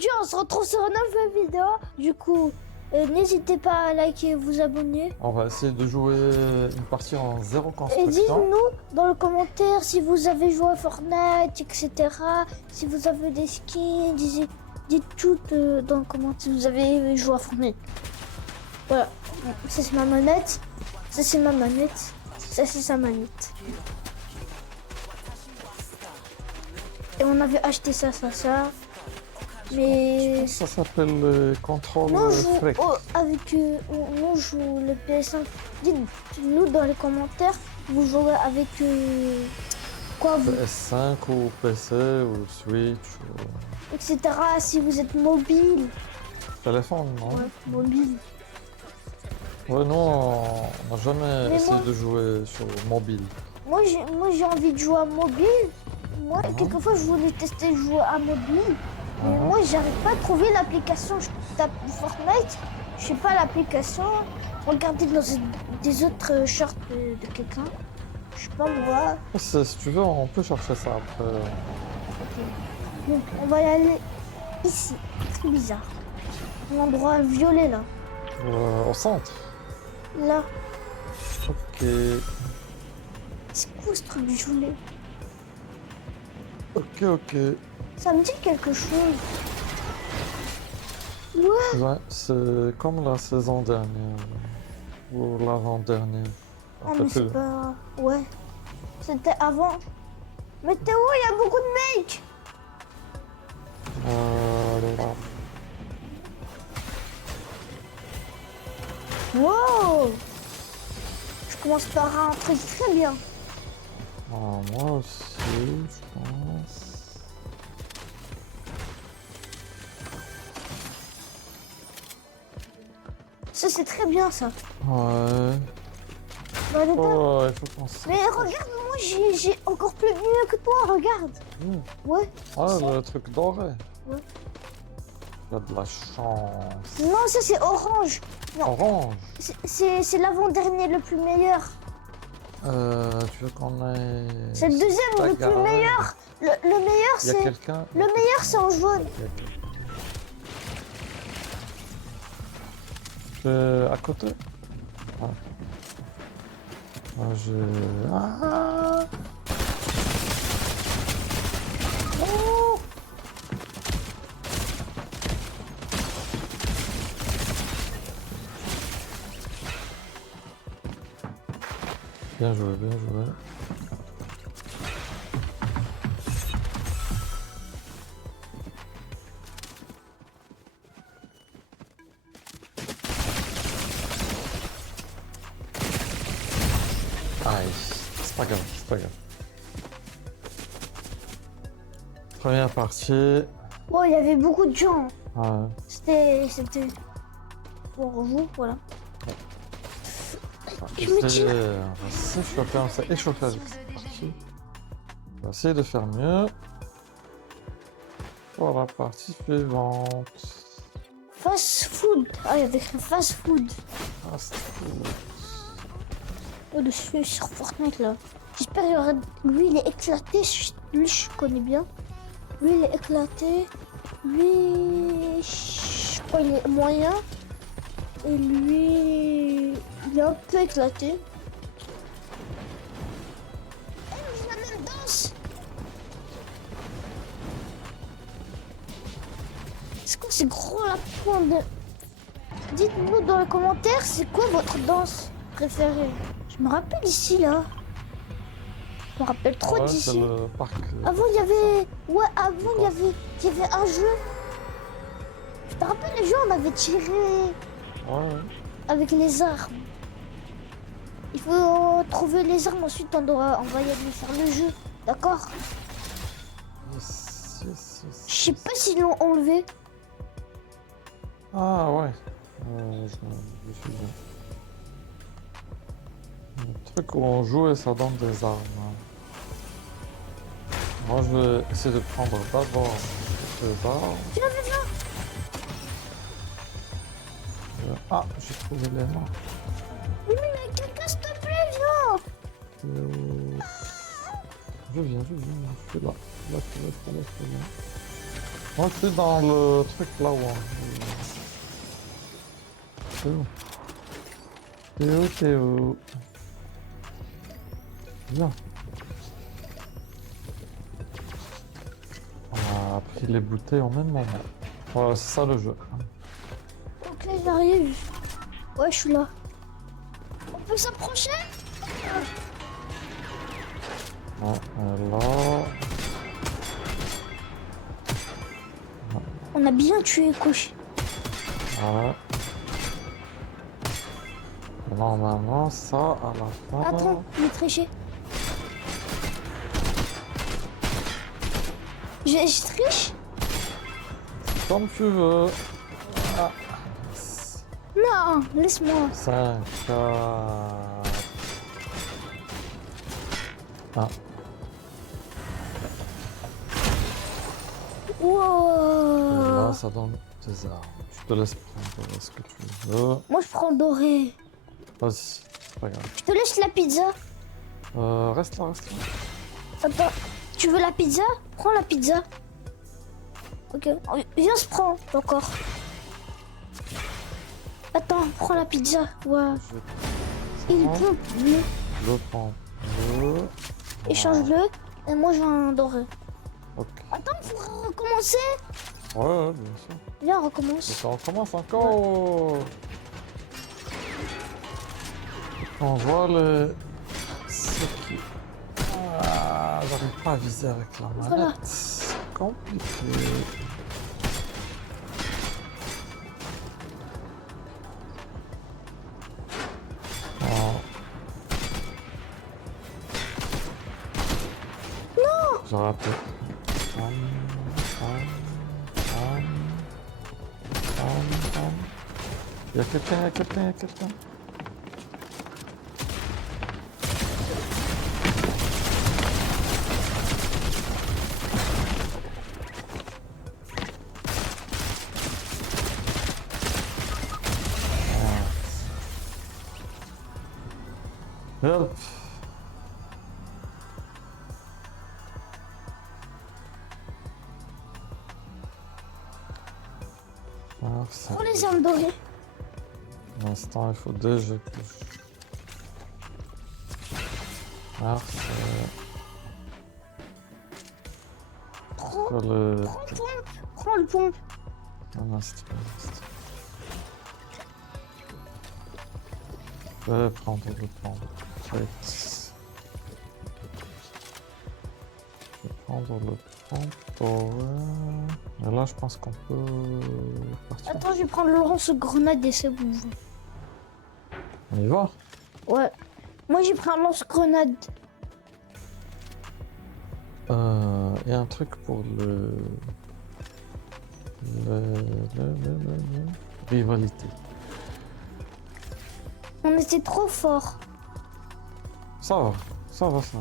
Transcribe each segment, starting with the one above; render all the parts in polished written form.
aujourd'hui on se retrouve sur une nouvelle vidéo. Du coup, n'hésitez pas à liker et vous abonner. On va essayer de jouer une partie en zéro Et construction. dites-nous dans le commentaire si vous avez joué à Fortnite, etc. Si vous avez des skins, dites tout dans le commentaire si vous avez joué à Fortnite. Voilà, ça c'est ma manette, ça c'est ma manette, ça c'est sa manette. Et on avait acheté ça. Mais Ça s'appelle contrôle nous on joue fric. nous on joue le PS5. Dites-nous dans les commentaires, vous jouez avec quoi vous, PS5 ou PC ou Switch etc. Si vous êtes mobile. ou téléphone, non? Ouais, mobile. Ouais, nous on n'a jamais Mais essayé moi- de jouer sur mobile. Moi j'ai envie de jouer à mobile. Moi quelquefois je voulais tester jouer à mobile. Mais moi j'arrive pas à trouver l'application. Je tape Fortnite, je sais pas l'application. Regardez dans des autres shorts de quelqu'un. Je sais pas moi. Si tu veux, on peut chercher ça après. Donc on va y aller ici. C'est bizarre. Un endroit violet là. Au centre. Là. Ok. C'est quoi ce truc violet? Ok. Ça me dit quelque chose. Ouais. Ouais, c'est comme la saison dernière. Ou l'avant-dernière. Ah mais c'est pas... Ouais. C'était avant. Mais Théo, il y a beaucoup de mecs. Wow. Je commence par un truc très bien. Moi aussi, je pense. Ça c'est très bien ça. Ouais. Bah, les gars. Oh, il faut qu'on se... Mais regarde, moi j'ai encore plus mieux que toi, regarde. Ouais. Ah, le truc doré. Ouais. Il y a de la chance. Non, ça c'est orange. Non. Orange. C'est l'avant-dernier le plus meilleur. Tu veux qu'on ait... C'est le deuxième le plus Bagarre. meilleur. Le meilleur Il y a c'est... quelqu'un... Le meilleur c'est en jaune. Il y a quelqu'un. À côté. Ah. Ah. Oh. Bien joué. Aïe, c'est pas grave. Première partie. Oh, il y avait beaucoup de gens. Ouais. C'était... Bon, vous, voilà. On va s'échauffer, on s'est échauffé avec cette partie. On va essayer de faire mieux. Pour la partie suivante. Fast food. Ah, il y avait écrit fast food. Fast food. Au-dessus sur Fortnite là. J'espère qu'il y aura... Lui il est éclaté, lui je connais bien. Lui il est éclaté. Lui je crois il est moyen. Et lui il est un peu éclaté. Eh mais il a la même danse. C'est quoi c'est gros la pointe. Dites-nous dans les commentaires c'est quoi votre danse préférée. Je me rappelle ici là. Je me rappelle trop Ouais, d'ici. c'est le parc. Avant il y avait. Ouais, avant il y avait un jeu. Je te rappelle le jeu on avait tiré Ouais. avec les armes. Il faut trouver les armes, ensuite on va y aller faire le jeu. D'accord? Yes. Je sais pas s'ils l'ont enlevé. Ah ouais. Je suis bien. Le truc où on joue et ça donne des armes. Moi je vais essayer de prendre d'abord les armes. Tu l'as vu là? Ah, j'ai trouvé les mains. Oui mais quelqu'un s'il te plaît viens. Je viens, je suis là. Là. Moi, je suis dans le truc là-haut. T'es où? T'es où? T'es où? Bien. On a pris les bouteilles au même moment. Voilà, c'est ça le jeu. Ok, j'arrive. Ouais, je suis là. On peut s'approcher? Ouais, là. On a bien tué Couche. Voilà. Normalement, ça, à la fin... Attends, je vais tricher. Je triche? Comme tu veux. Ah. Non, laisse-moi. 5, 4... Ah, Wow. là, ça donne tes armes. Je te laisse prendre ce que tu veux. Moi, je prends le doré. Vas-y, c'est pas grave. Je te laisse la pizza. Reste là, reste là. Attends, tu veux la pizza? Prends la pizza. Ok, viens se prendre encore. Attends, prends la pizza. Ouais. Je Il prends, pompe bleu. je prends le... Échange-le. Et moi, j'ai un doré. Ok. Attends, il faut recommencer. Ouais, bien sûr. Viens, on recommence. Ça recommence encore. On voit le... Ce qui... Ah, j'arrive pas à viser avec la manette. Voilà. C'est compliqué. Oh. Non. J'ai raté. Il y a quelqu'un, il y a quelqu'un, il y a quelqu'un. Help. Alors, ça... Prends les armes dorées. Pour l'instant, il faut déjà que je... Alors, c'est... Prends, Sur le... prends le pompe. Prends le pompe. Non, non, c'est pas juste. Je vais prendre le pompe. Ouais. Je vais prendre le pompe. Ouais. Et là, je pense qu'on peut partir. Attends, je vais prendre le lance-grenade et c'est bon. On y va? Ouais. Moi, j'ai pris un lance-grenade. Il y a un truc pour le... Rivalité. On était trop fort. Ça va, ça va, ça.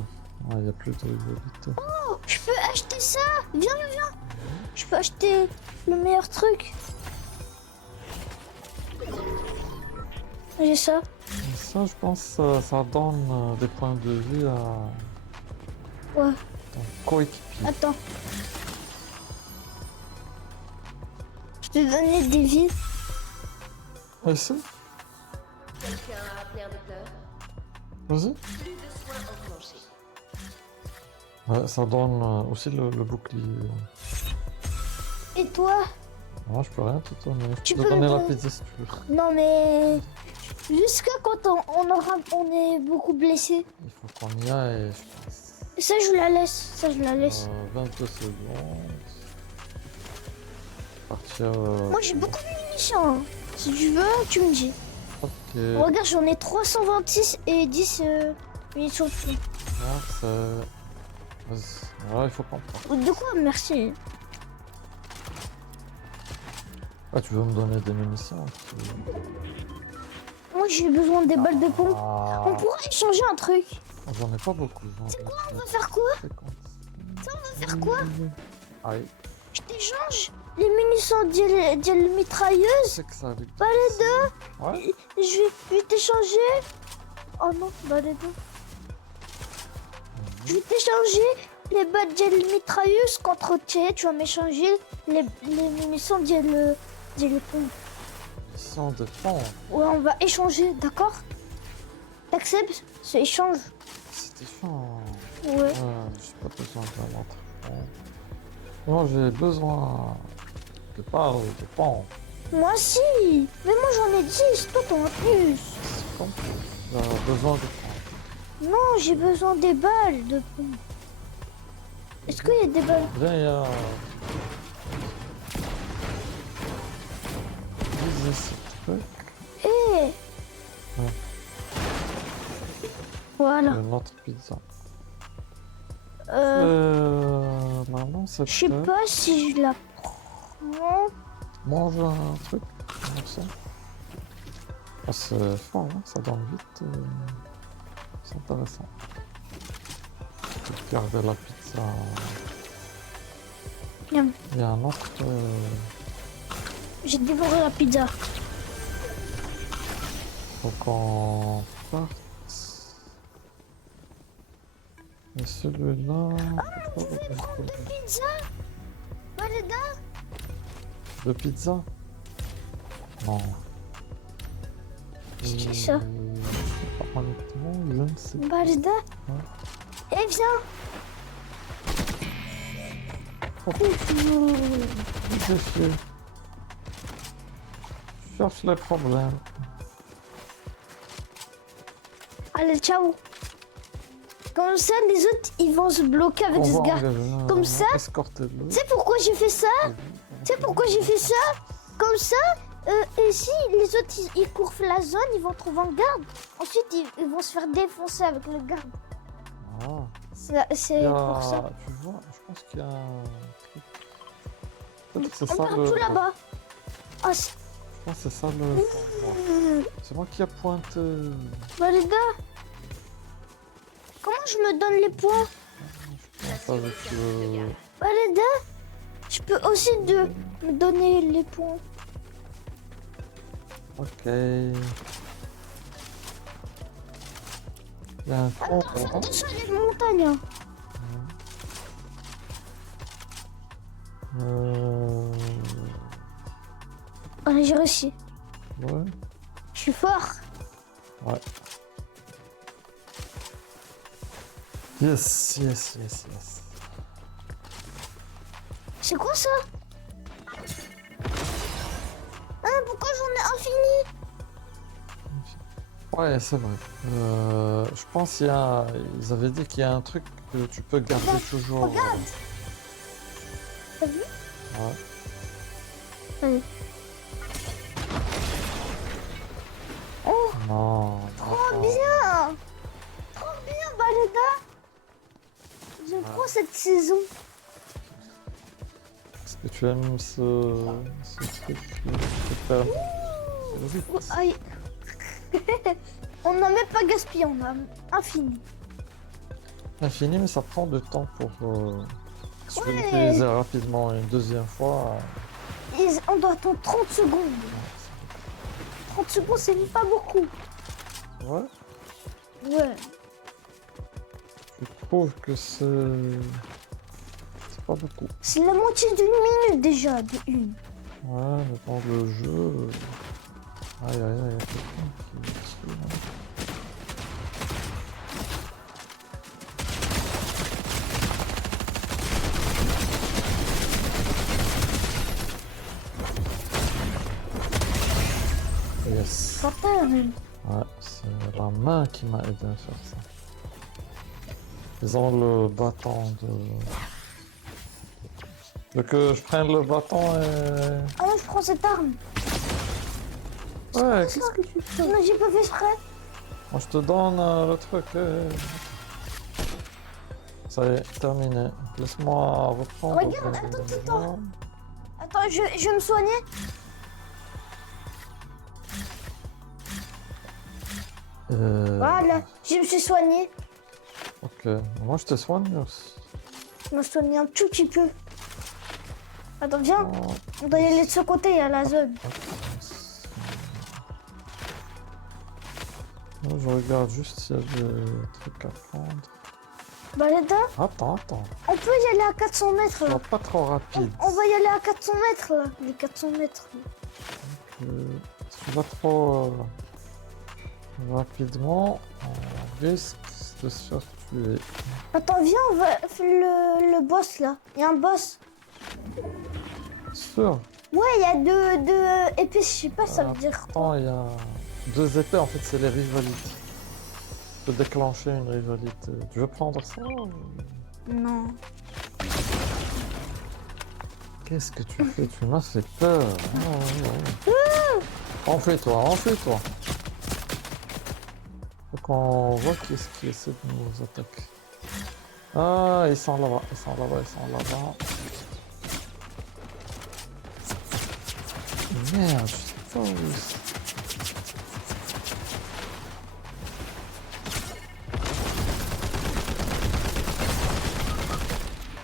Il n'y a plus de rivalité. Oh, je peux acheter ça. Viens, viens. Je peux acheter le meilleur truc. J'ai ça. Et ça, je pense, ça donne des points de vie à Ouais. ton coéquipier. Attends. Je te donner des vies. Ah, ici? Quelqu'un a appelé un docteur? Vas-y. Plus de soins enclenchés. Ouais, ça donne aussi le bouclier. Et toi? Non, je peux rien te donner. Je Tu peux te peux donner me la donner- pizza si tu veux. Non, mais jusqu'à quand on est beaucoup blessé. Il faut qu'on y aille, je pense. Ça, je la laisse. Ça, je la laisse. 22 secondes. Partir... Moi, j'ai beaucoup de munitions. Hein. Si tu veux, tu me dis. Ok. Regarde, j'en ai 326 et 10 munitions de feu. Merci. Vas-y. Voilà, il faut qu'on parte. De quoi? Merci. Ah, tu veux me donner des munitions? Moi, j'ai besoin des balles de pompe. Ah, On pourrait échanger un truc. j'en ai pas beaucoup. C'est quoi? On va faire quoi? On va faire quoi? Aïe. Je t'échange les munitions de mitrailleuse. C'est que ça avec... Bah, les deux. Ouais. Je vais t'échanger. Oh non, bah les deux. Je vais t'échanger les balles de mitrailleuse contre tes, tu vas m'échanger les munitions de pompe. Mission de pompe. Ouais, on va échanger, d'accord? T'acceptes ce échange? C'était chiant. Ouais. J'ai pas besoin d'un autre pompe. Moi, j'ai besoin de balles de pompe. Moi aussi. Mais moi j'en ai 10, toi t'en as plus. C'est comme j'ai besoin de pompe. Non, j'ai besoin des balles de pompe. Est-ce qu'il y a des balles? Bien, il y a... Dis ce truc. Eh Voilà. Une autre pizza. Maintenant, c'est Je sais peut-être... pas si je la prends. Mange un truc comme ça. Ah, c'est fort, hein, ça donne vite. C'est intéressant. Je vais garder la pizza. Miam. Il y a un autre... J'ai dévoré la pizza. Faut qu'on parte. Et celui-là... Tu veux prendre deux pizzas? Valida? De pizza? Non. C'est ça. Honnêtement, je ne sais pas. Valida? Eh viens. C'est chier. Je cherche les problèmes. Allez, ciao. Comme ça, les autres, ils vont se bloquer avec ce gars. Comme ça. Escortez-le. Tu sais pourquoi j'ai fait ça? Tu sais pourquoi j'ai fait ça? Comme ça, et si les autres, ils courent la zone, ils vont trouver un garde. Ensuite, ils vont se faire défoncer avec le garde. Ah. C'est Il y a- pour ça. Tu vois, je pense qu'il y a un truc. Peut-être que c'est On ça part le... tout là-bas. Ah, Je pense que c'est ça le... C'est moi qui a pointé. bah les gars. Comment je me donne les points? Je pense avec le... Bah les gars. Je peux aussi me donner les points. Ok. Il y a un fond. Attention, les montagnes. Hein. Allez, j'ai réussi. Ouais. Je suis fort. Ouais. Yes, yes, yes, yes. C'est quoi ça? Ah, pourquoi j'en ai infini? Ouais, c'est vrai. Je pense qu'il y a... Ils avaient dit qu'il y a un truc que tu peux garder toujours. Regarde. T'as vu? Ouais. Allez. Oh, Non. trop bien! Trop bien, Baleda! J'aime trop cette saison. Est-ce que tu aimes ce truc qui te permet de vite? Aïe. On n'a même pas gaspillé, on a infini. Infini, mais ça prend du temps pour se Ouais. l'utiliser rapidement une deuxième fois. On doit attendre 30 secondes. 30 secondes, c'est pas beaucoup. Ouais, Ouais. je trouve que c'est pas beaucoup. C'est la moitié d'une minute déjà, de une. Ouais, mais dans le jeu... Aïe aïe aïe, il y a quelqu'un qui tue là. Yes. Fatal. Ouais, c'est la main qui m'a aidé à faire ça. Ils ont le bâton de... Tu veux que je prenne le bâton et... Ah non, je prends cette arme. Ouais, Qu'est-ce que tu fais? Non, j'ai pas fait exprès. moi je te donne le truc. Ça y est, terminé. Laisse-moi reprendre. Regarde, attends. Attends, je vais me soigner. Voilà, je me suis soignée. Ok, moi je te soigne aussi. Je me soigne un tout petit peu. Attends, viens. Oh, On doit y aller de ce côté, il y a la zone. moi, je regarde juste s'il y a des trucs à prendre. Balada, Attends, attends. on peut y aller à 400 mètres Sois là. pas trop rapide. On va y aller à 400 mètres là. Les 400 mètres. Si tu vas trop rapidement, on risque de se faire tuer. Attends, viens, on va faire le boss là. Il y a un boss. Sûr. Ouais, il y a deux épées, je sais pas, ça veut dire quoi. Attends, il y a 2 épées, en fait, c'est les rivalités. Tu peux déclencher une rivalité. Tu veux prendre ça ou- Non. Qu'est-ce que tu fais? Tu m'as fait peur. Enfuis-toi, enfuis-toi. Faut qu'on voit qui est-ce qui essaie de nous attaquer. Ah, ils sont là-bas, ils sont là-bas, ils sont là-bas. Merde, je sais pas où ils sont.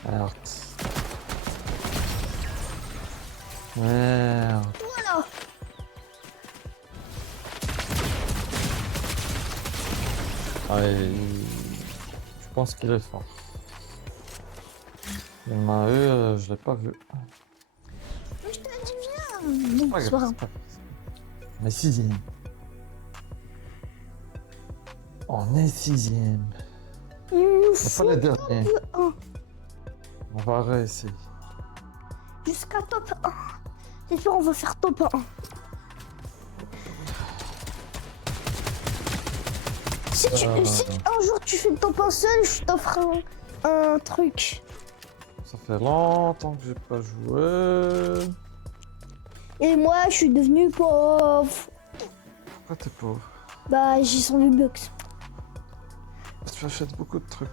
Merde. Merde. Voilà. Ouais, je pense qu'il est fort. Il m'a eu, je l'ai pas vu. Mais je te dis viens. Pas C'est grave, pas grave. c'est pas grave. Mais 6ème. On est 6ème. Il nous C'est faut pas le dernier. un. On va réessayer. Jusqu'à top 1. C'est sûr, on va faire top 1. Si, si un jour tu fais le top 1 seul, je t'offre un truc. Ça fait longtemps que j'ai pas joué. Et moi, je suis devenu pauvre. Pourquoi t'es pauvre? Bah, j'ai 100 V-Bucks. Tu achètes beaucoup de trucs.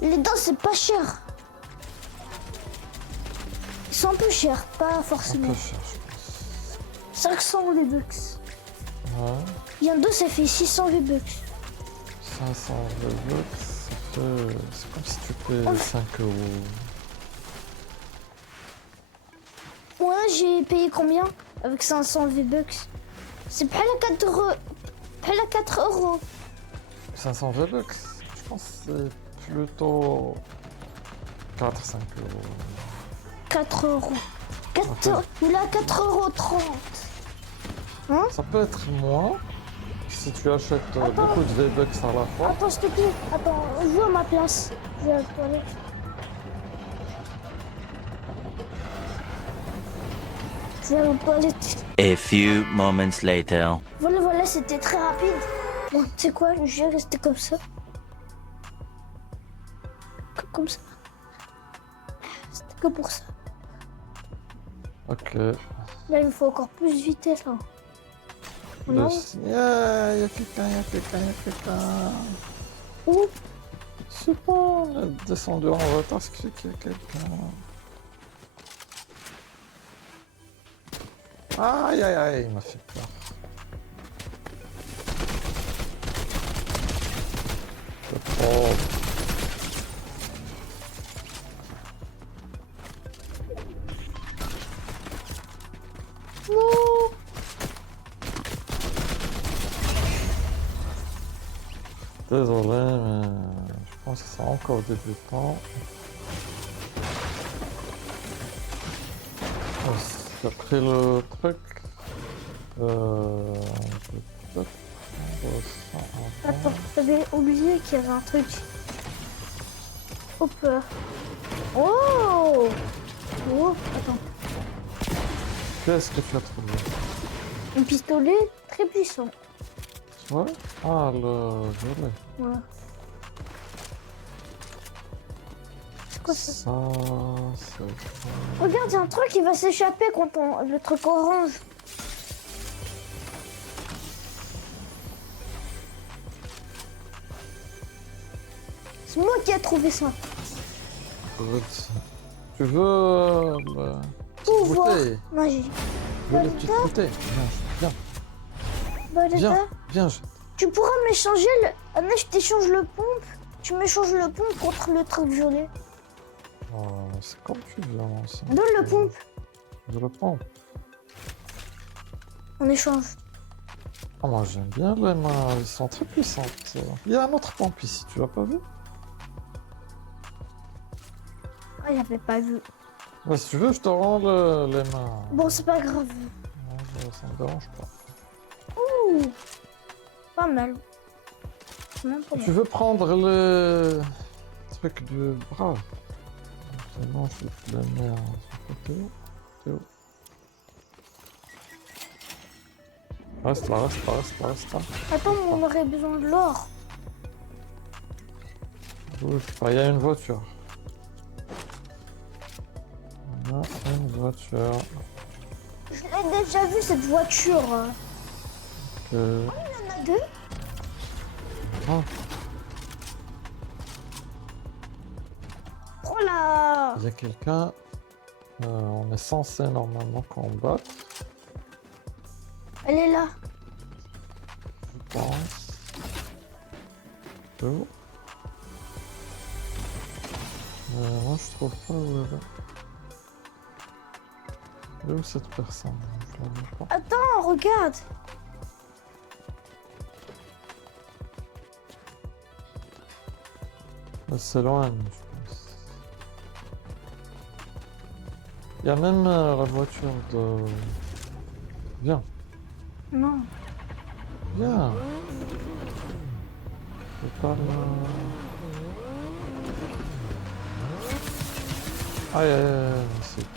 Les dents, c'est pas cher. Ils sont un peu chers, pas Un forcément. peu cher, je pense. 500 V-Bucks. Ouais. Il y en a deux, ça fait 600 V-Bucks. 500 V-Bucks, ça fait. C'est comme si tu payais 5 euros. Moi, j'ai payé combien avec 500 V-Bucks? C'est pas la 4 euros. Pas la 4 euros. 500 V-Bucks, je pense que c'est plutôt 4-5 euros. 4 euros. 4 Il a 4 euros 30. Ça peut être moins si tu achètes beaucoup de V-Bucks à la fois. Attends, s'il te plaît. Attends, joue à ma place. Je vais à la toilette. Je vais à la toilette. A few moments later. Voilà, voilà, c'était très rapide. Bon, tu sais quoi, je vais rester comme ça. Comme ça. C'était que pour ça. Ok. Là, il me faut encore plus de vitesse, là. Non. Il y a quelqu'un, il y a quelqu'un, il y a quelqu'un. Où? Je sais pas, on est descendu en retard, ce qui fait qu'il y a quelqu'un. Aïe aïe aïe, il m'a fait peur. C'est trop. Non. Désolé, mais je pense que c'est encore débutant. J'ai pris le truc. Je vais peut-être prendre ça avant. Attends, j'avais oublié qu'il y avait un truc. Hop. Oh. Oh, attends. Qu'est-ce que tu as trouvé? Un pistolet très puissant. Ouais? Ah, le violet. Voilà. C'est quoi ça? Ça, c'est... Regarde, il y a un truc qui va s'échapper quand on... Le truc orange. C'est moi qui ai trouvé ça. Tu veux... la petite Pouvoir bouteille? magique. Tu veux la petite bouteille? Viens, Balada, viens, viens. tu pourras m'échanger le... Ah, mais je t'échange le pompe. Tu m'échanges le pompe contre le truc violet. Oh, c'est comme tu veux. Ça. Donne le pompe. Je le prends. On échange. Ah, moi j'aime bien les mains, ils sont très puissantes. Il y a un autre pompe ici, tu l'as pas vu? j'avais pas vu. Bah, si tu veux, je te rends les mains. Bon, c'est pas grave. Non, ça me dérange pas. Ouh, pas mal. Même pas Tu mal. veux prendre le truc du bras? Sinon, je te le mets à son côté. T'es où? Reste là, reste là, reste là, reste là. Attends, on aurait besoin de l'or. Bouge pas, il y a une voiture. Il y a une voiture. Je l'ai déjà vu cette voiture. Que... Il y en a deux. Ah, Prends-la. il y a quelqu'un. On est censé normalement combattre, Elle est là. je pense. Oh. Moi je trouve pas où elle est. Elle est où cette personne? Je la vois pas. Attends, regarde. Elle s'éloigne, je pense. Il y a même la voiture de... Viens, Non. viens. Je parle... Aïe, aïe, aïe, c'est qui?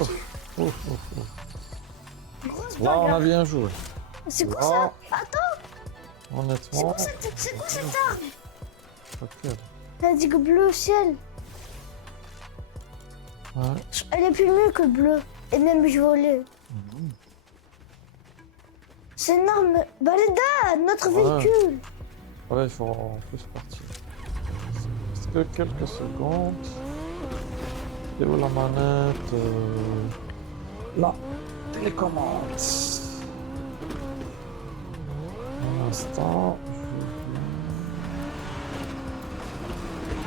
Ouf, ouf, ouf. Grosse Là, on a bagarre. bien joué. C'est quoi Là, ça? Attends, c'est honnêtement, quoi cette arme? ok. Elle dit que bleu au ciel. Ouais. Elle est plus mieux que bleu. Et même violet. C'est une arme. Baleda, notre Ouais. véhicule. Ouais, il faut en plus partir. Est-ce que quelques secondes? Et où la manette? Là, télécommande. Un instant.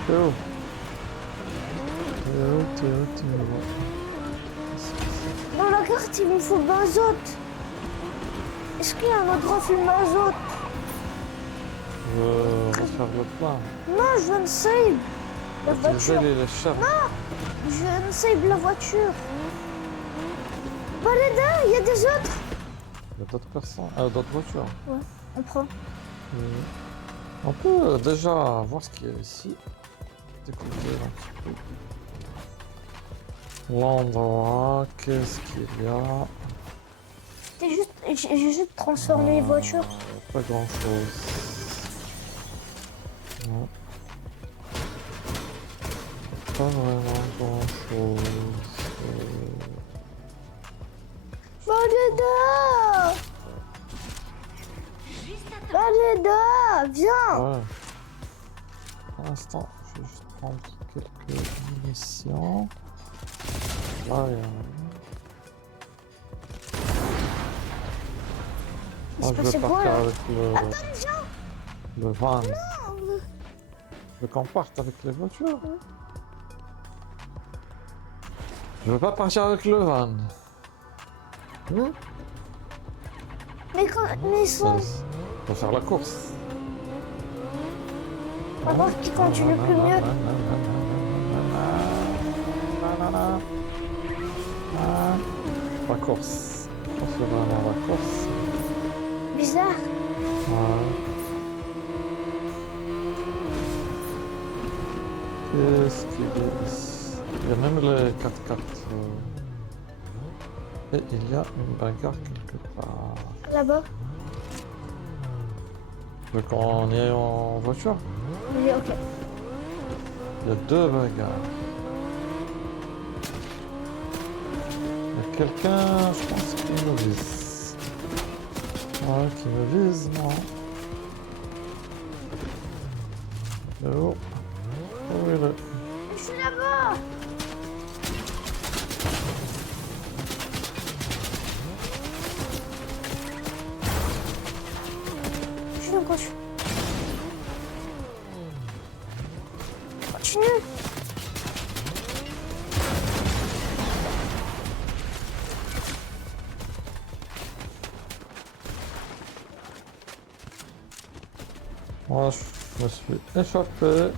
T'es où? T'es où? T'es où? T'es où? Dans la carte, il me faut mazote. Est-ce qu'il y a un endroit où il mazote? Je veux refaire le plan. Non, je veux une save. La Le voiture. diesel, il est cher. Je veux une save la voiture. Baleda, il y a des autres. Il y a d'autres personnes, d'autres voitures. On prend. On peut déjà voir ce qu'il y a ici. Découvrir un petit peu. L'endroit, qu'est-ce qu'il y a? J'ai juste transformé les voitures. Pas grand chose. Non. Pas vraiment grand chose. Baleda! Baleda, viens! Ouais. Pour l'instant, je vais juste prendre quelques munitions. Là, il y a... Moi, je C'est vais quoi, partir là? avec Attends, viens! le van. Non. Je veux qu'on parte avec les voitures. Je veux pas partir avec le van. Mais ils sont... Faut faire la course. On va voir qui continue plus mieux. La course. On fait vraiment la course. Bizarre. Ouais. Qu'est-ce qu'il y a ici? Il y a même les 4x4. Et il y a une bagarre quelque part. Là-bas. Tu veux qu'on y aille en voiture? Oui, ok. Il y a deux bagarres. Il y a quelqu'un, je pense, qui me vise. Ouais, qui me vise, non. Oh, où est le... Je suis là-bas. Accroche. Continue. Moi, je me suis échappé.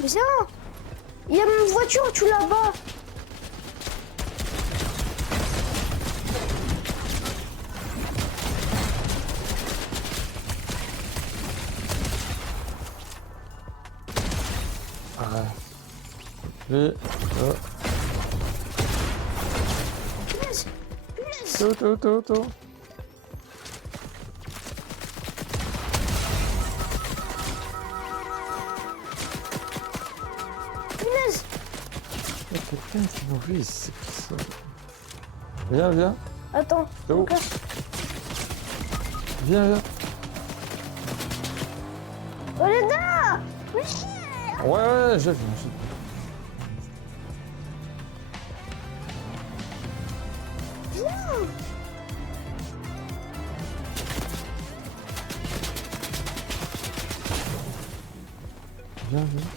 Viens. Il y a une voiture tout là-bas. Puis, Punaise. Punaise. tout. Punaise. Il y a quelqu'un qui nous vise, c'est qui ça? Viens. Attends. C'est où? on casse. Viens. Oleda. Oui. Ouais, j'ai vu. Viens. Viens.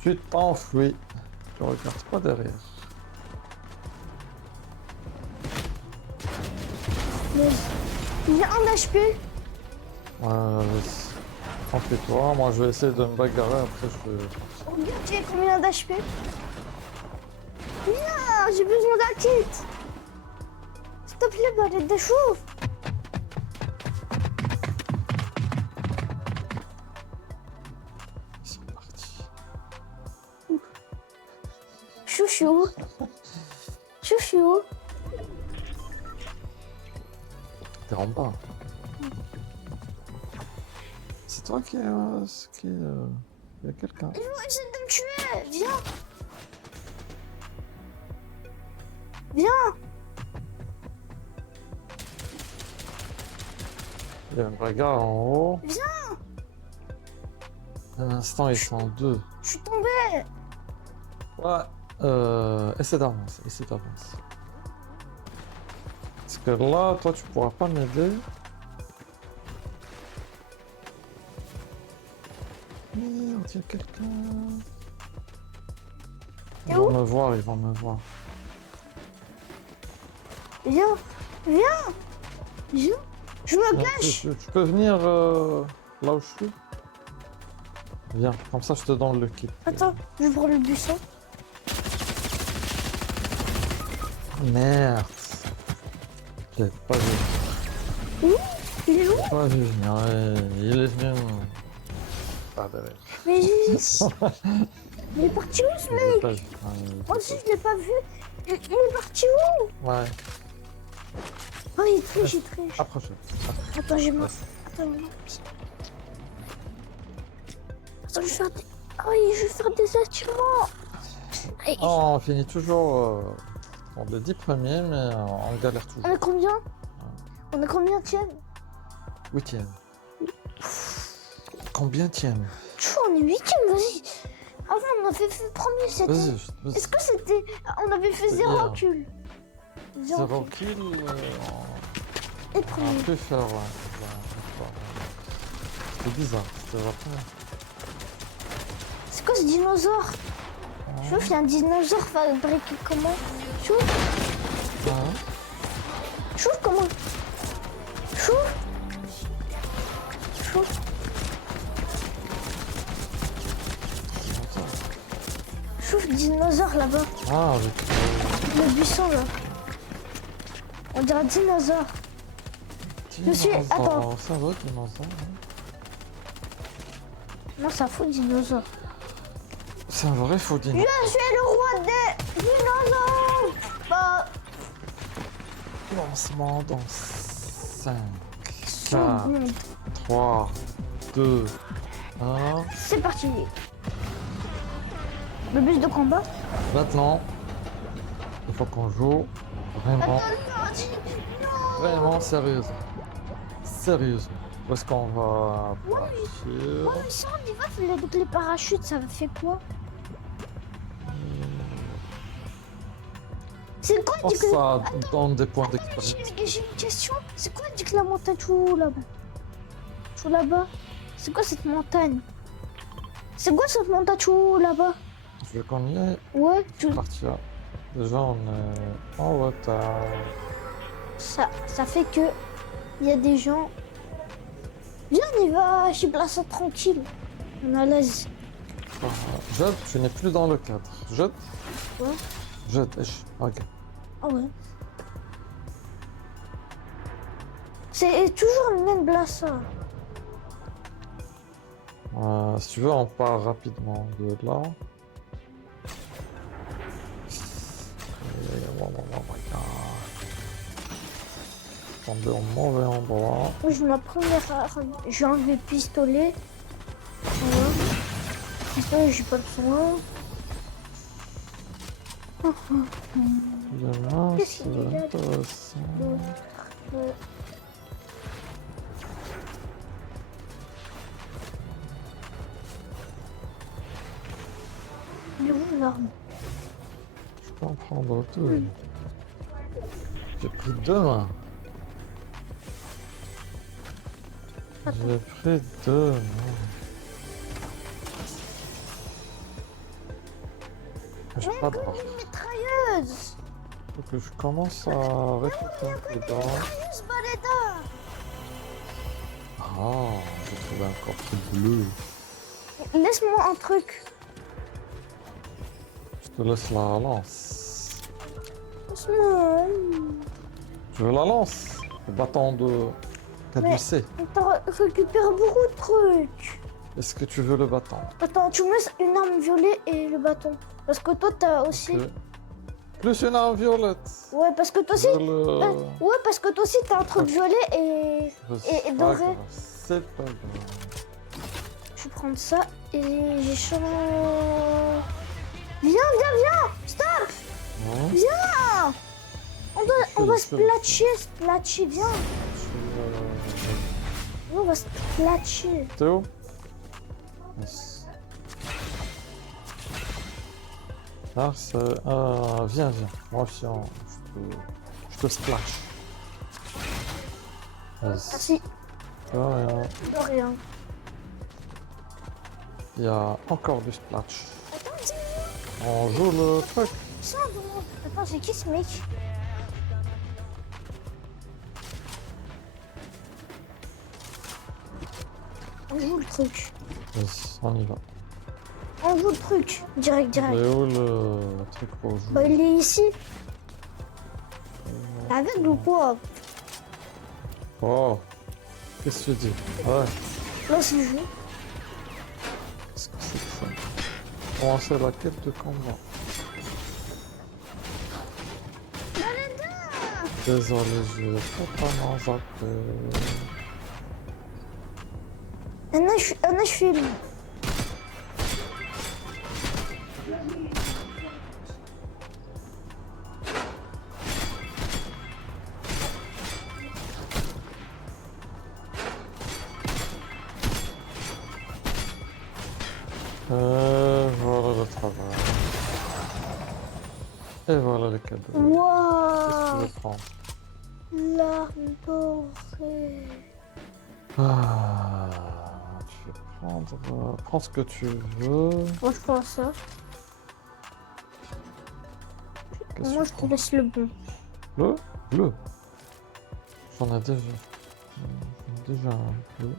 Tu t'enfuis. Tu regardes pas derrière. Mais il y a un HP. Tranquille-toi, moi je vais essayer de me bagarrer, après je vais... Regarde, tu as combien d'HP? Viens, j'ai besoin d'un kit. S'il te plaît, balade de chauffe. Ils sont partis. Chouchou. Chouchou. T'es en bas. C'est toi qui est... Il y a quelqu'un. Ils vont essayer de me tuer. Viens. Viens. Il y a un bagarre en haut. Viens. Un instant, ils sont deux. Je suis tombée. Ouais. Essaie d'avancer. Parce que là, toi, tu pourras pas m'aider. Merde, il y a quelqu'un. Ils vont me voir. Viens. Je me cache. Tu peux venir là où je suis? Viens, comme ça je te donne le kit. Attends, je vais prendre le buisson. Merde. Je l'ai pas vu. Où? Il est où? Pas vu venir. Ouais, il est venu. Pas derrière. Mais il est parti où ce Je l'ai mec? pas vu. Moi aussi je l'ai pas vu. Il est parti où? Ouais. Oh il triche. Approche. Attends, j'ai mal. Attends, je vais faire des... Ah oui, je vais faire des attirements. Aïe. Oh, on finit toujours dans les 10 premiers, mais on galère toujours. On a combien? On a combien tienne? 8ème. Combien tième? On est 8ème, vas-y. Avant on avait fait premier, c'était... Vas-y. Est-ce que c'était... On avait fait 0 Bien. kill. 0 kill. Et On premier. peut faire. C'est bizarre, c'était la première. C'est quoi ce dinosaure? Chouf, il y a un dinosaure fabriqué comment? Chouf, chouf comment? Chouf. Chouf, dinosaure là-bas. Ah, avec Le buisson là. On dirait un dinosaure. Je suis- attends. Ça va, dinosaure. Non, c'est un faux dinosaure. C'est un vrai faux dinosaure. Je suis le roi des dinosaures. Bah, Lancement dans 5, 4, seconde. 3, 2, 1. C'est parti. Le bus de combat. Maintenant, il faut qu'on joue vraiment, Attends, non. vraiment sérieusement. Sérieusement. Où est-ce qu'on va partir? Ouais, mais si on y va, avec les parachutes, ça fait quoi? C'est quoi, Je pense dit que que... ça donne des points J'ai d'expérience. j'ai une question. C'est quoi, dit que la montagne tout là-bas? Tout là-bas? C'est quoi cette montagne? C'est quoi cette montagne tout là-bas? Je veux qu'on y aille Ouais, tout... partir. Déjà, on est en retard. Ça fait que... Il y a des gens... Viens, on y va, je place ça tranquille. On est à l'aise. Ah, Jade, tu n'es plus dans le cadre. Jade? Ouais. Jade, ok. Ah ouais. C'est toujours le même blassa. Si tu veux, on part rapidement de là. Tomber au mauvais endroit. Moi, je ma première arme. J'ai enlevé le pistolet. Voilà. Pistolet, j'ai pas besoin. Là, Qu'est-ce qu'il y c'est a intéressant. Euh, Il est où l'arme? Je peux en prendre deux. J'ai pris deux mains. J'ai pris deux mains. J'ai pas de barre. Une mitrailleuse! Faut que je commence à récupérer un peu d'or. Mitrailleuse, Baleda! Ah, j'ai trouvé un corps bleu. Laisse-moi un truc. Je te laisse la lance. Laisse-moi. Tu veux la lance? Le bâton de caducé. T'as récupéré beaucoup de trucs. Est-ce que tu veux le bâton? Attends, tu me laisses une arme violet et le bâton. Parce que toi, t'as aussi... Ok. Plus une arme violette. Ouais, parce que toi aussi... Je le- Ouais, parce que toi aussi, t'as un truc violet et C'est pas doré. grave, c'est pas grave. Je vais prendre ça et j'ai changé... Viens! Stop! Non, Viens! On va se splatcher, viens! On va se splatcher. T'es où? Yes. Ah, c'est... viens. Moi aussi, je te splash. Yes. Merci. De rien. De rien. Il y a encore du splash. Attends, dis-moi. On joue le truc. Ça, demande. Attends, c'est qui ce mec? On joue le truc. Yes, on y va. On joue le truc. Direct. Et où le truc pour jouer? Bah, il est ici. Avec ou quoi? Oh, qu'est-ce que tu dis? Ouais, Là, c'est le jeu. qu'est-ce que c'est que ça? Commencer la quête de combat. Désolé, je vais totalement zappé. Anna, je filme. Voilà le travail. Et voilà le cadeau. Qu'est-ce que tu Waouh! veux prendre? L'arme dorée. Ah, tu veux prendre... prends ce que tu veux. Moi, je prends ça. Qu'est-ce Moi, que je tu te prends? laisse le bon. Bleu. J'en ai déjà. J'en ai déjà un bleu.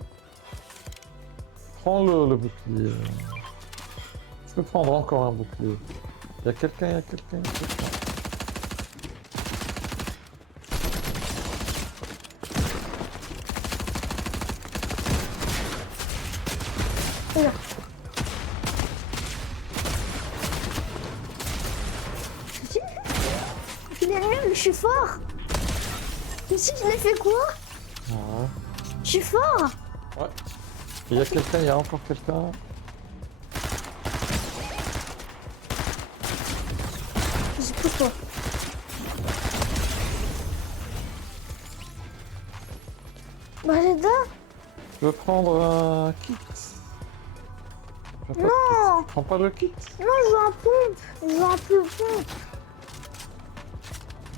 Prends le bouclier. Je peux prendre encore un bouclier. Il y a quelqu'un. Là. Il est nul, je suis fort. Ici, je l'ai fait quoi? Ouais. Je suis fort. Ouais. Il y a encore quelqu'un. C'est pour toi. Baleda, Je veux prendre un kit. Je veux pas de Non. kit. Prends pas le kit. Non, je veux un pompe. Je veux un peu pompe.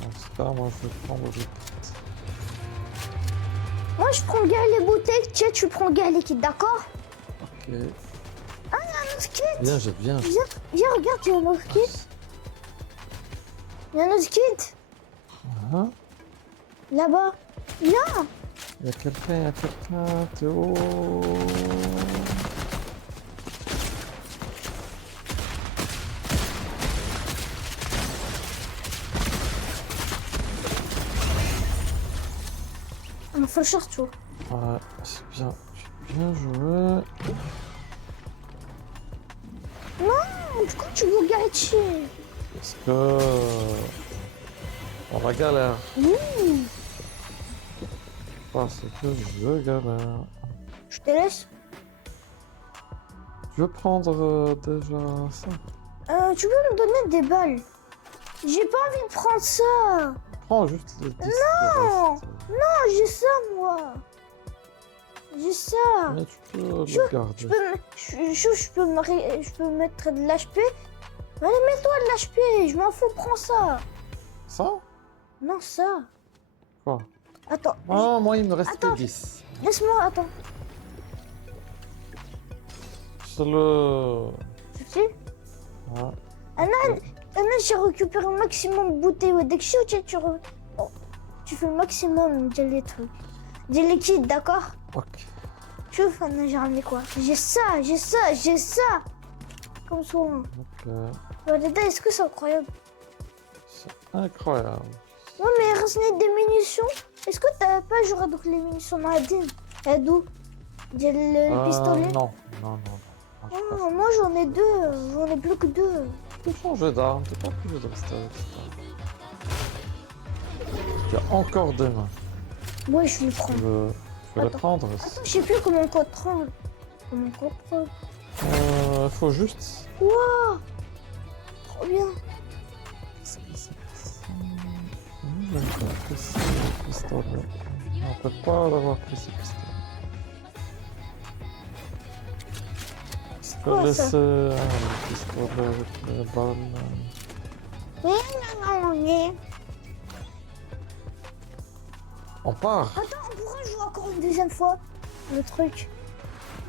Dans ce cas, moi je vais prendre le kit. Moi, je prends gars les bouteilles. Tiens, tu prends gars les kits, d'accord? Ok. Un autre kit. Viens, je viens. Viens, regarde, il y a un autre kit. Il y a un autre kit. Hein? Là-bas. Viens. Il y a quelqu'un, Théo. On fait le surtout. Ouais, c'est bien. Bien joué. Non, pourquoi tu veux gâcher? Parce que... On va galère. Parce que je galère. Je te laisse. Je veux prendre déjà ça. Tu peux me donner des balles? J'ai pas envie de prendre ça. Prends juste les 10 Non. qui restent. Non, j'ai ça, moi. J'ai ça. Mais tu peux le garder. Je peux mettre de l'HP. Allez, mets-toi de l'HP. Je m'en fous, prends ça. Ça? Non, ça. Quoi? Attends. Ah, moi il me reste Attends. que 10. Laisse-moi, attends. C'est le... Tu sais? Ouais. Anna, j'ai récupéré le maximum de bouteilles. Ouais, dès que tu fais le maximum de les trucs. Des liquides, d'accord? Ok. Tu vois, Anna, j'ai ramené quoi? J'ai ça. Comme ça. Ok. Dada, est-ce que c'est incroyable? C'est incroyable. Ouais, mais il reste des munitions. Est-ce que t'avais pas joué donc les munitions Nadine? Et d'où? Le pistolet? Non. Moi, je Ah, pense moi j'en ai deux. J'en ai plus que deux. que tu peux changer d'arme. T'es pas obligé de rester avec ça. Tu as encore deux mains. Ouais, je vais prendre. Je vais les Attends. prendre. Attends, je sais plus comment on contrôle. Comment on contrôle? Faut juste... Waouh! Trop bien. Qu'est-ce que c'est que ça? J'aime pas que c'est le pistolet. On peut pas l'avoir pris ce pistolet. Je peux quoi, ça? laisser le pistolet avec les balles. Non. On part. Attends, on pourra jouer encore une deuxième fois le truc.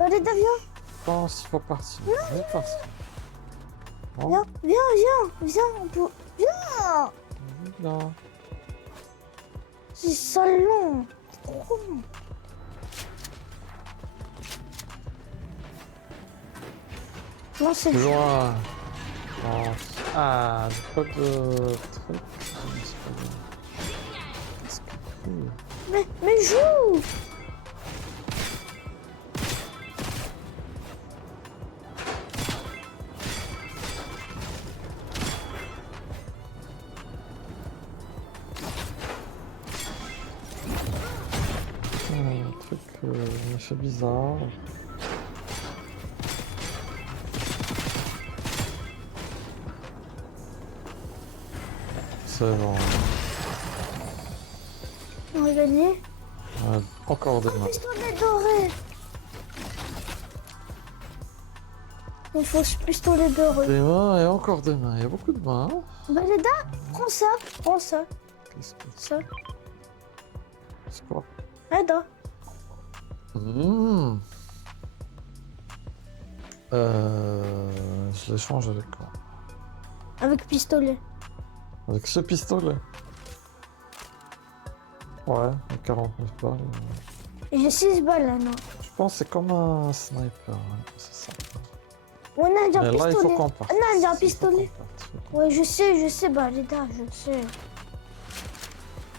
Allez, viens. Je pense qu'il faut partir. Viens partir. Bon, Viens, on peut... Viens. là. C'est salon. C'est trop long. Non, c'est Plus loin. Oh. Ah, j'ai pas de truc. Qu'est-ce que c'est? Mais joue. Un truc me fait bizarre. C'est bon. On va gagner. Ouais, encore des mains. Pistolet doré. Il faut ce pistolet doré. Des mains et encore des mains. Il y a beaucoup de mains. Hein. Baleda, prends ça. Qu'est-ce que Ça. c'est quoi? Ada. Je l'échange avec quoi? Avec pistolet. Avec ce pistolet. Ouais, 49 balles. Et j'ai 6 balles là, non. Je pense que c'est comme un sniper, ouais, c'est ça. On a déjà un Mais là, il faut pistolet. qu'on parte. On a déjà un Il faut pistolet. qu'on parte. Ouais, je sais, Baleda, je sais.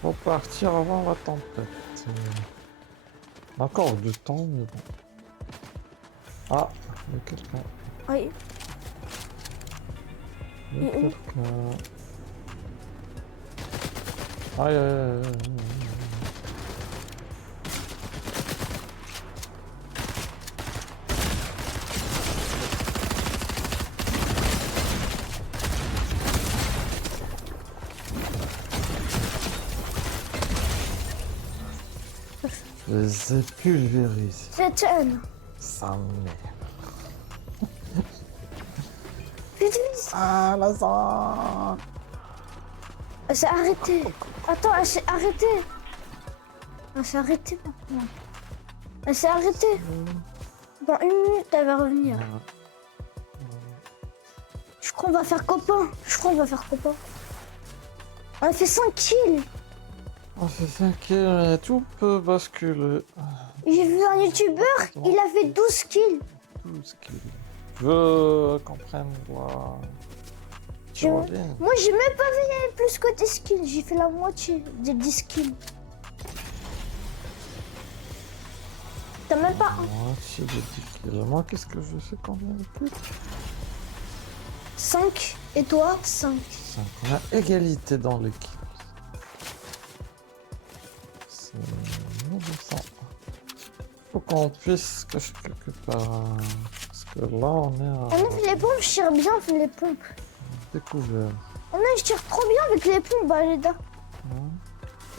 Faut partir avant la tempête. Encore du temps, mais bon. Ah, il y a quelqu'un. Aïe. Il y a Et où? quelqu'un. Aïe, aïe, aïe, aïe, aïe. Je les ai pulvérisés. Tiens. Ça merde. Vite, vite. Ah, la zone. Elle s'est arrêtée. Attends, elle s'est arrêtée. Elle s'est arrêtée maintenant. Elle s'est arrêtée. Dans 1 minute, elle va revenir. Je crois qu'on va faire copain. On a fait 5 kills. On fait 5 kills, mais tout peut basculer. J'ai vu un youtubeur, il a fait 12 kills. 12 kills. Je veux qu'on prenne la... Tu vois? Moi, j'ai même pas fait plus que 10 kills. J'ai fait la moitié des 10 kills. T'as même pas un. Moitié de 10 kills. Moi, qu'est-ce que je fais combien de kills? 5. Et toi, 5. 5. On a égalité dans les kills. C'est 1900. Faut qu'on puisse cacher quelque part. Parce que là, on est à... On a fait les pompes, je tire bien avec les pompes. découvert. Je tire trop bien avec les pompes, Baleda.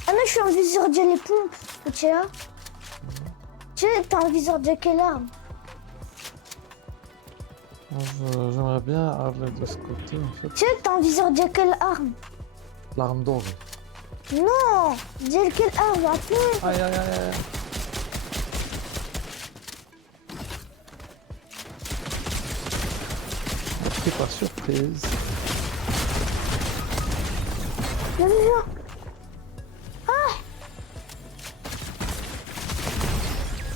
Je suis en viseur de les pompes. Tu vois? Tu sais, t'as un viseur de quelle arme? J'aimerais bien aller de ce côté, en fait. Tu sais, t'as un viseur de quelle arme? L'arme dorée. Non! De quelle arme? Après. Aïe, aïe, aïe, aïe. Pris par surprise. Viens.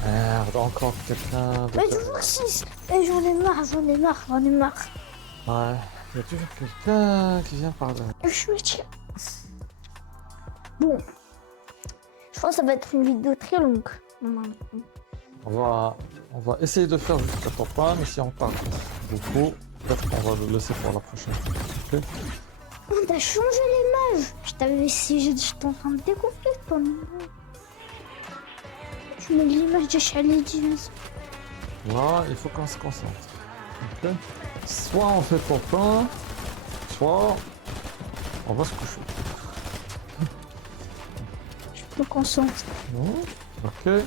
Merde, encore quelqu'un de... Mais toujours 6. Et j'en ai marre. Ouais, il y a toujours quelqu'un qui vient par là. Je me tiens. Bon. Je pense que ça va être une vidéo très longue. On va essayer de faire jusqu'à ton pas, mais si on parle beaucoup, peut-être qu'on va le laisser pour la prochaine fois. Ok? On t'a changé l'image. Je t'avais si j'étais en train de découvrir ton nom. Tu mets l'image de Charlie Diaz. Là, il faut qu'on se concentre. Ok? Soit on fait copain, soit on va se coucher. Je me concentre. Ok.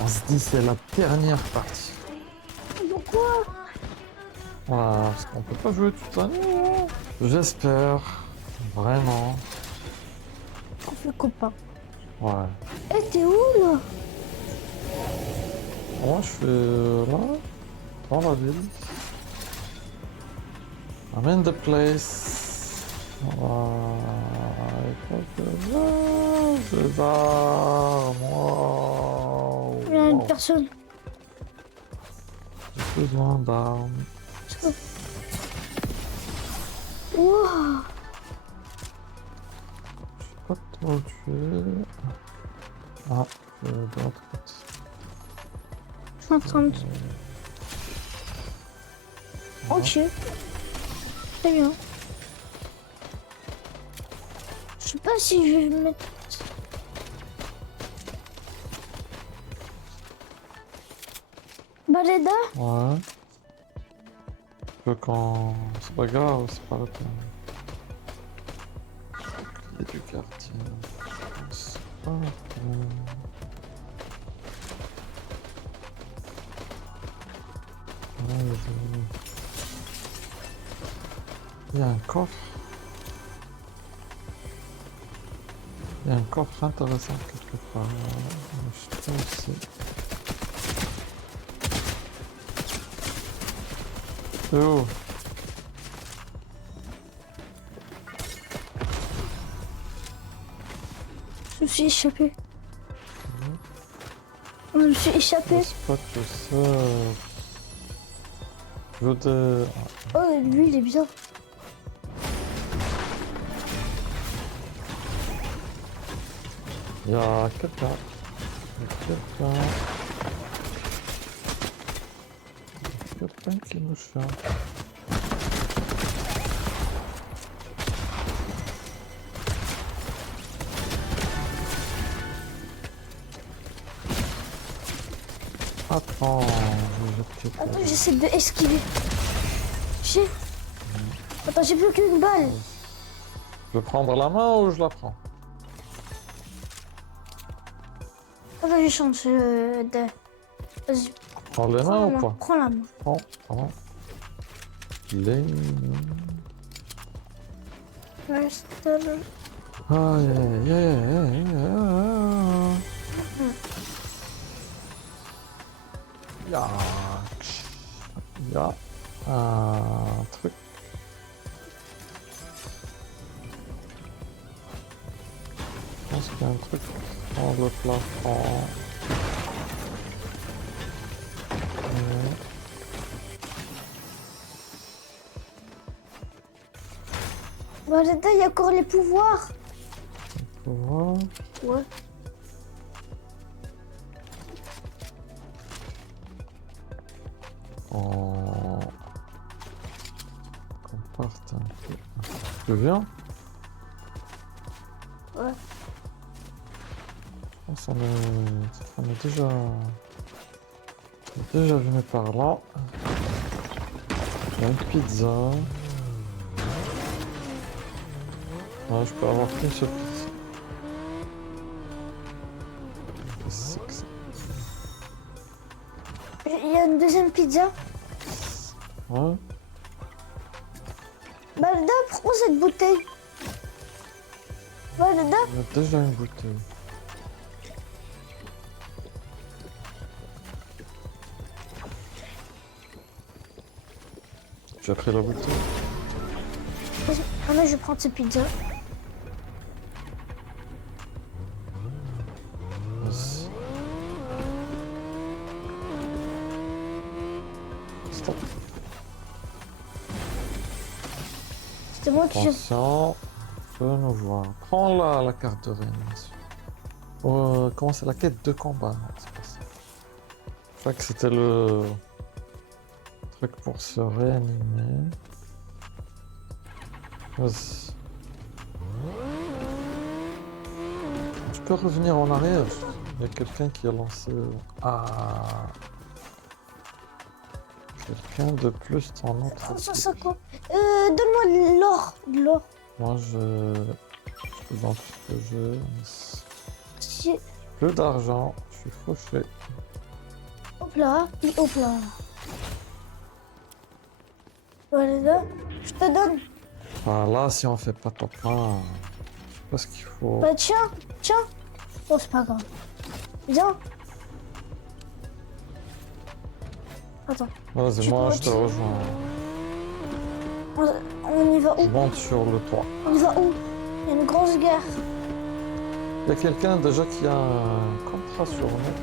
On se dit c'est la dernière partie. Pourquoi? Voilà, parce qu'on peut pas jouer toute la nuit. J'espère. Vraiment. On fait copain. Ouais. Eh, t'es où là? Moi je suis là, dans la ville. I'm in the place. Des armes. Wow. Il y a une personne. J'ai besoin d'armes. Wow. Je sais pas trop où tu es. Ah, de l'autre côté. Je suis en train de... Ok. Très bien. Je sais pas si je vais me mettre... Baleda? Ouais. Quand... C'est pas grave, c'est pas la peine. Il y a du gardien. C'est pas la peine. Il y a un coffre. Il y a un coffre intéressant quelque part. Je sais pas aussi. C'est où? Je me suis échappé. Je me suis échappé. C'est pas tout ça. Je veux de... Oh, lui, il est bien. Il y a quelqu'un. Quelqu'un qui nous cherche. Attends, Attends, j'essaie de esquiver. J'ai... Attends, j'ai plus qu'une balle. Je veux prendre la main ou je la prends? Ah, vas-y, change de... Vas-y, Prends les prends mains la ou main. pas? Prends la main. Prends. Les mains. Reste... Aïe, aïe, aïe, aïe, aïe. Ya. Il y a un truc. Je pense qu'il y a un truc dans le plafond. Bah, là-dedans, il y a encore les pouvoirs. Faut voir. Ouais. Qu'on parte un peu. Tu viens? Ouais. Je pense qu'on est déjà venu par là. Il y a une pizza. Ouais, je peux avoir qu'une seule pizza. C'est que ça. Il y a une deuxième pizza. Ouais. Bah, là-dedans, prends cette bouteille. Bah, là-dedans. Il y a déjà une bouteille. J'ai pris la bouteille. Vas-y. Ah, non, je vais prendre cette pizza. Vas-y. Stop. C'était moi qui... Attention. Peut nous voir. Prends la carte de réanimation. Comment c'est la quête de combat? Non, c'est pas ça. Je crois que c'était le truc pour se réanimer. Vas-y. Tu peux revenir en arrière. Il y a quelqu'un qui a lancé... Ah. Quelqu'un de plus dans notre... 150. Donne-moi de l'or. De l'or. Moi, je peux dans tout ce que j'ai. Si... Plus d'argent, je suis fauché. Hop là. Et hop là. Voilà, là. Je te donne. Ah, là, si on fait pas top 1, je sais pas ce qu'il faut. Bah, tiens. Tiens. Oh, c'est pas grave. Viens. Attends. Vas-y, tu moi, peux je te aussi. rejoins. On y va où? Je monte sur le toit. On y va où? Il y a une grosse guerre. Il y a quelqu'un déjà qui a un contrat sur nous.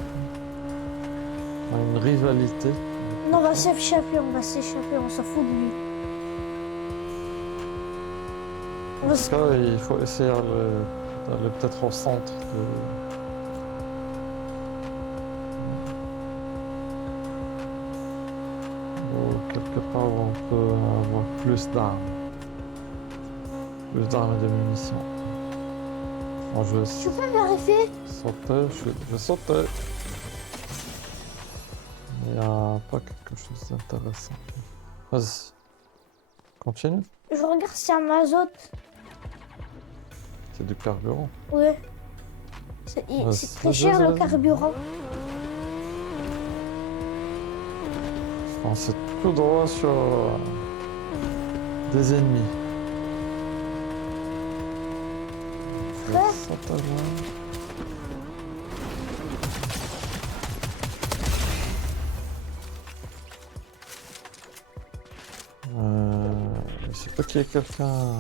Une rivalité. Non, on va s'échapper, on s'en fout de lui. On va En se- tout cas, il faut essayer d'aller peut-être au centre de... Ou quelque part où on peut avoir plus d'armes. Plus d'armes et de munitions. Bon, je vais Tu peux vérifier? sauter, je vais sauter. Il n'y a pas quelque chose d'intéressant. Vas-y. Continue. Je regarde si c'est un mazout. C'est du carburant. Ouais. Vas-y, C'est très vas-y, cher le vas-y. carburant. On c'est tout droit sur des ennemis. Frère. Ça, t'as là. Il se peut qu'il y ait quelqu'un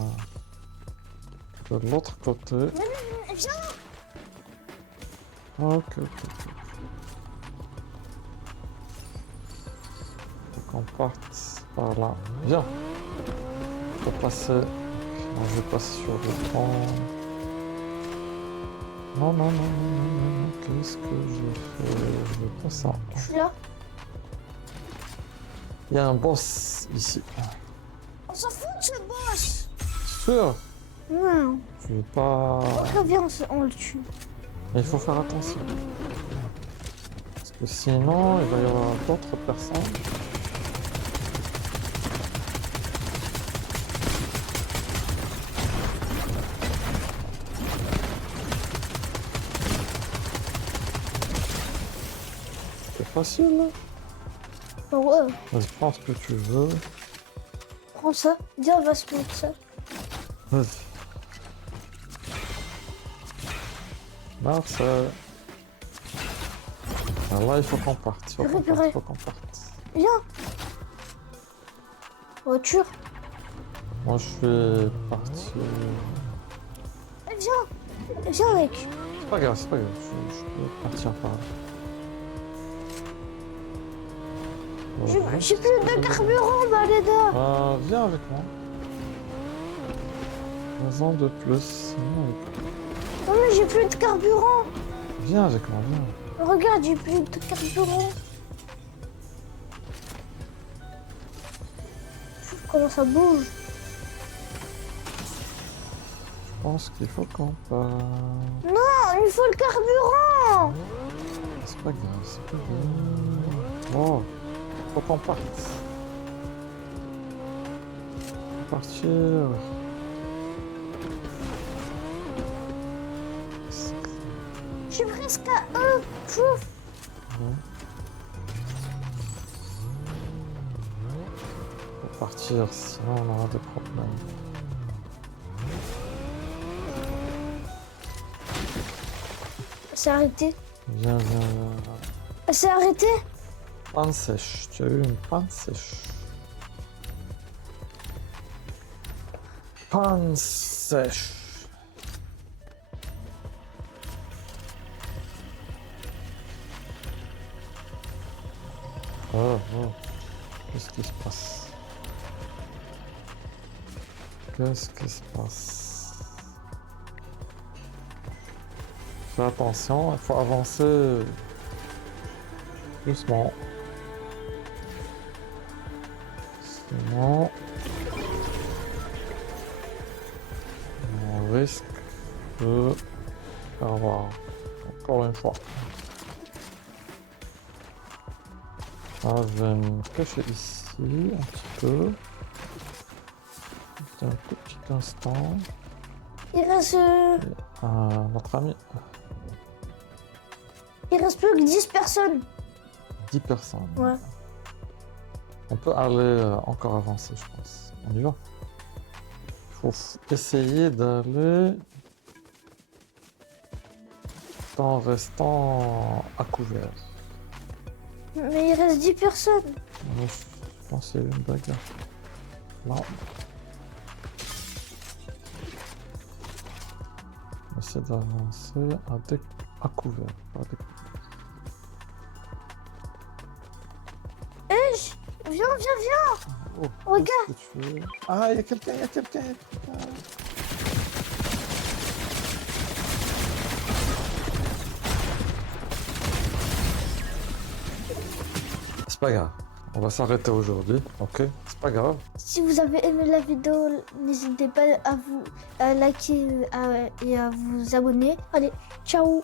de l'autre côté. Viens. Ok. Faut qu'on parte par là. Viens. Faut passer. Non, je vais passer sur le pont. Non. Qu'est-ce que j'ai fait? Je veux pas ça. Je suis là. Il y a un boss ici. On s'en fout de ce boss. Sûr? Non. Je veux pas... Ok, viens, on le tue. Mais il faut faire attention. Parce que sinon, il va y avoir d'autres personnes. C'est facile, là. Ah ouais, Vas-y, prends ce que tu veux. prends ça. Viens, on va se mettre ça. Vas-y. Marcel. Ah, là, il faut qu'on parte. Il faut qu'on parte. Il faut qu'on parte. Viens. Voiture. Moi, je vais partir. Eh, viens. Viens, mec. C'est pas grave, c'est pas grave. Je peux partir par là. J'ai plus de carburant, Baleda. Viens avec moi. 15 ans de plus. Viens avec moi. Non, mais j'ai plus de carburant. Viens avec moi, viens. Regarde, j'ai plus de carburant. Comment ça bouge? Je pense qu'il faut qu'on parte. Non, il faut le carburant. C'est pas grave, c'est pas grave. Oh, faut qu'on parte. Partir. Je suis presque à eux. Chouf. Faut partir, sinon on aura des problèmes. C'est arrêté. Viens, viens, viens. C'est arrêté. Panne sèche, tu as eu une panne sèche. Panne sèche. Oh, oh. Qu'est-ce qui se passe? Qu'est-ce qui se passe? Fais attention, il faut avancer doucement. Sinon, on risque de avoir encore une fois. Ah, je vais me cacher ici un petit peu. Un tout petit instant. Il reste, Notre ami, il reste plus que 10 personnes. 10 personnes. Ouais. On peut aller encore avancer, je pense. On y va. Il faut essayer d'aller en restant à couvert. Mais il reste 10 personnes. Mais je pense qu'il y a eu une bagarre. Non. On va essayer d'avancer à couvert. Pas à découvert. Viens, viens, viens. Oh, Regarde. qu'est-ce que tu fais? Ah, il y a quelqu'un, il y a quelqu'un. C'est pas grave. On va s'arrêter aujourd'hui, ok? C'est pas grave. Si vous avez aimé la vidéo, n'hésitez pas à liker et à vous abonner. Allez, ciao.